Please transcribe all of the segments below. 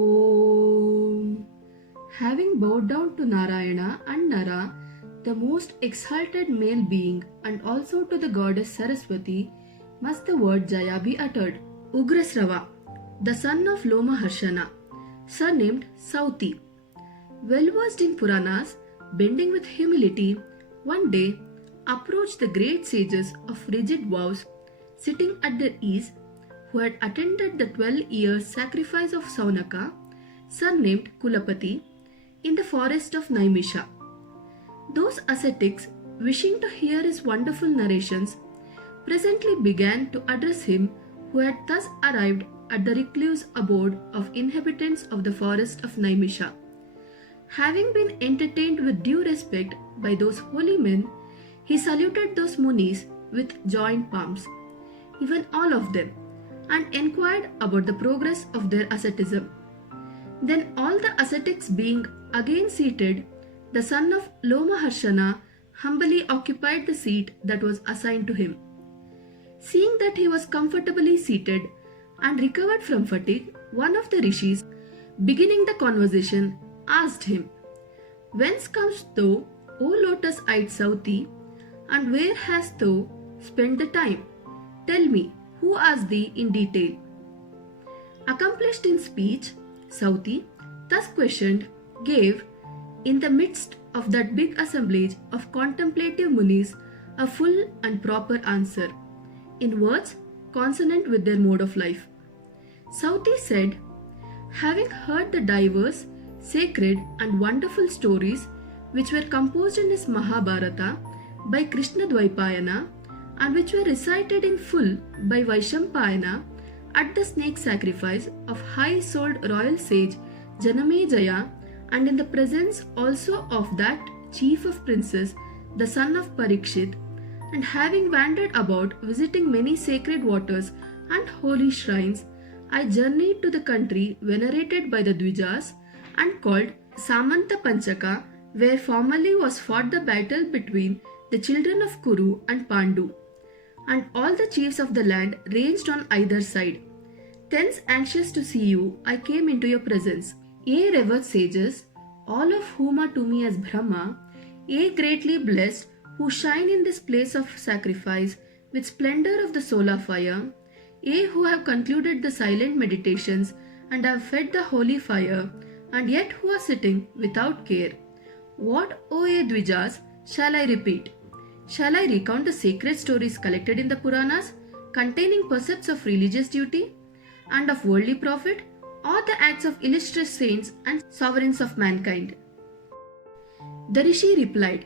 Om. Having bowed down to Narayana and Nara, the most exalted male being, and also to the goddess Saraswati, must the word Jaya be uttered. Ugrasrava, the son of Lomaharshana, surnamed Sauti, well versed in Puranas, bending with humility, one day approached the great sages of rigid vows, sitting at their ease, who had attended the 12-year sacrifice of Saunaka, surnamed Kulapati, in the forest of Naimisha. Those ascetics, wishing to hear his wonderful narrations, presently began to address him who had thus arrived at the recluse abode of inhabitants of the forest of Naimisha. Having been entertained with due respect by those holy men, he saluted those munis with joined palms, even all of them, and inquired about the progress of their asceticism. Then all the ascetics being again seated, the son of Lomaharshana humbly occupied the seat that was assigned to him. Seeing that he was comfortably seated and recovered from fatigue, one of the rishis, beginning the conversation, asked him, "Whence comest thou, O lotus-eyed Sauti, and where hast thou spent the time? Tell me, who asked thee in detail?" Accomplished in speech, Sauti, thus questioned, gave, in the midst of that big assemblage of contemplative munis, a full and proper answer, in words consonant with their mode of life. Sauti said, having heard the diverse, sacred and wonderful stories which were composed in his Mahabharata by Krishna-Dwaipayana and which were recited in full by Vaishampayana at the snake sacrifice of high-souled royal sage Janamejaya, and in the presence also of that chief of princes, the son of Parikshit, and having wandered about visiting many sacred waters and holy shrines, I journeyed to the country venerated by the Dvijas and called Samanta Panchaka, where formerly was fought the battle between the children of Kuru and Pandu, and all the chiefs of the land ranged on either side. Thence, anxious to see you, I came into your presence. Ye revered sages, all of whom are to me as Brahma, ye greatly blessed, who shine in this place of sacrifice with splendor of the solar fire, ye who have concluded the silent meditations and have fed the holy fire, and yet who are sitting without care. What, O ye Dvijas, shall I repeat? Shall I recount the sacred stories collected in the Puranas, containing precepts of religious duty and of worldly profit, or the acts of illustrious saints and sovereigns of mankind? The Rishi replied,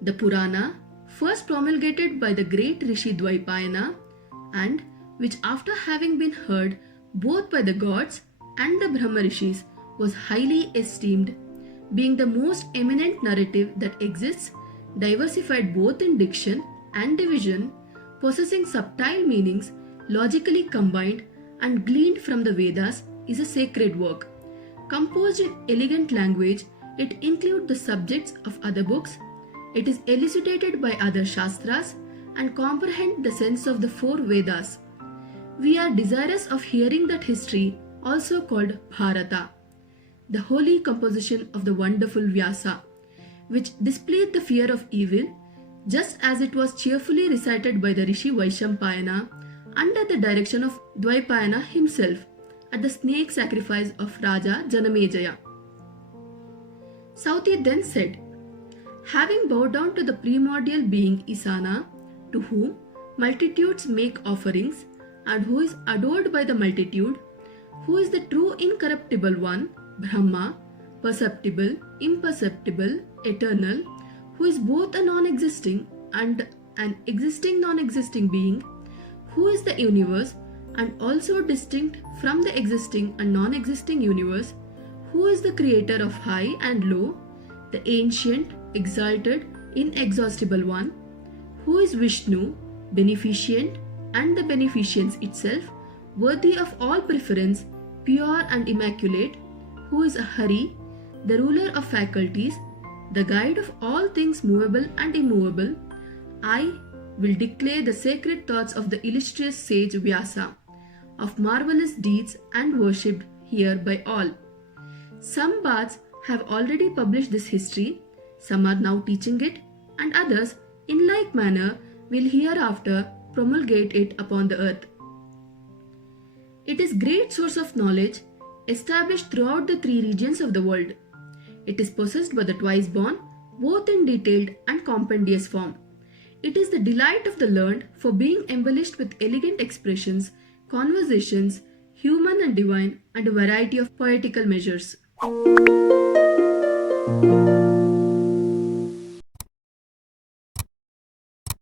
the Purana, first promulgated by the great Rishi Dwaipayana, and which after having been heard both by the gods and the Brahma Rishis was highly esteemed, being the most eminent narrative that exists, diversified both in diction and division, possessing subtle meanings, logically combined and gleaned from the Vedas, is a sacred work. Composed in elegant language, it includes the subjects of other books, it is elucidated by other Shastras, and comprehends the sense of the four Vedas. We are desirous of hearing that history, also called Bharata, the holy composition of the wonderful Vyasa, which displayed the fear of evil, just as it was cheerfully recited by the Rishi Vaishampayana under the direction of Dwaipayana himself at the snake sacrifice of Raja Janamejaya. Sauti then said, having bowed down to the primordial being Isana, to whom multitudes make offerings, and who is adored by the multitude, who is the true incorruptible one, Brahma, perceptible, imperceptible, eternal, who is both a non-existing and an existing non-existing being, who is the universe and also distinct from the existing and non-existing universe, who is the creator of high and low, the ancient, exalted, inexhaustible one, who is Vishnu, beneficent, and the beneficence itself, worthy of all preference, pure and immaculate, who is a Hari, the ruler of faculties, the guide of all things movable and immovable. I will declare the sacred thoughts of the illustrious sage Vyasa, of marvelous deeds and worshipped here by all. Some bards have already published this history, some are now teaching it, and others, in like manner, will hereafter promulgate it upon the earth. It is great source of knowledge established throughout the three regions of the world. It is possessed by the twice born, both in detailed and compendious form. It is the delight of the learned for being embellished with elegant expressions, conversations, human and divine, and a variety of poetical measures.